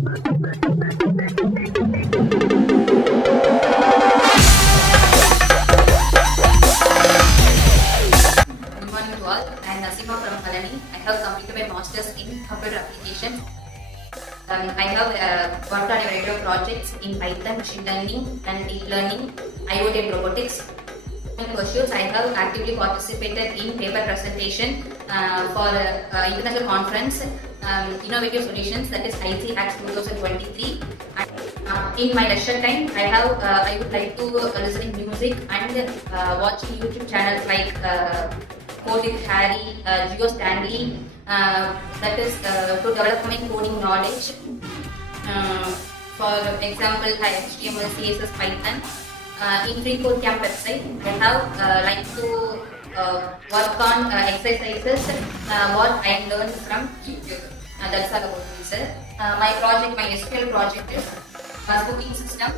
to all. I am Nasima from Kalani. I have completed my Masters in Computer Application. I have worked on a variety of projects in Python, machine learning and deep learning, IoT and robotics. In pursuits, I have actively participated in paper presentation for international conference, Innovative Solutions, that is IC Acts 2023. In my leisure time, I would like to listen to music and watching YouTube channels like Code with Harry, Geo Stanley, that is to develop my coding knowledge. For example, HTML, CSS, Python. In Free Code Camp website, I have like to work on exercises what I learned from YouTube. That's all about me, sir. My SQL project is bus booking system.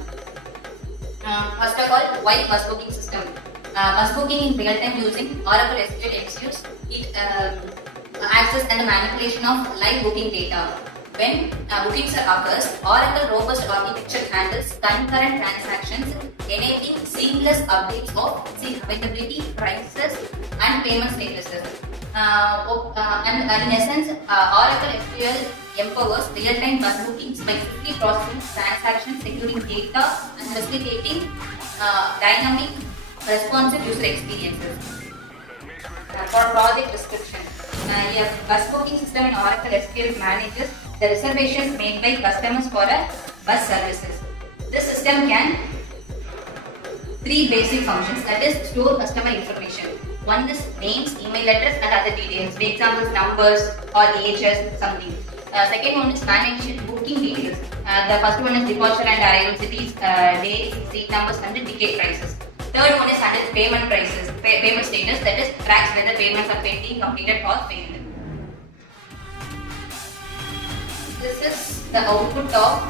First of all, why bus booking system? Bus booking in real time using Oracle SQL XUs. It access and manipulation of live booking data. When bookings occurs, Oracle robust architecture handles concurrent transactions, enabling seamless updates of seat availability, prices, and payment statuses. And in essence, Oracle SQL empowers real-time bus bookings by quickly processing transactions, securing data, and facilitating dynamic, responsive user experiences. For project description, a bus booking system in Oracle SQL manages the reservations made by customers for a bus services. This system can three basic functions, that is store customer information. One is names, email address and other details, for example numbers or ages, something. Second one is manage booking details. The first one is departure and arrival cities, dates, seat numbers and the ticket prices. Third one is handle payment prices, payment status, that is tracks whether payments are pending, completed or failed. This is the output of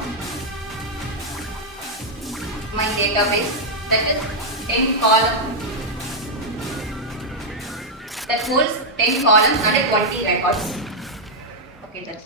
my database, that is 10 column, that holds 10 columns and 20 records. Okay, that's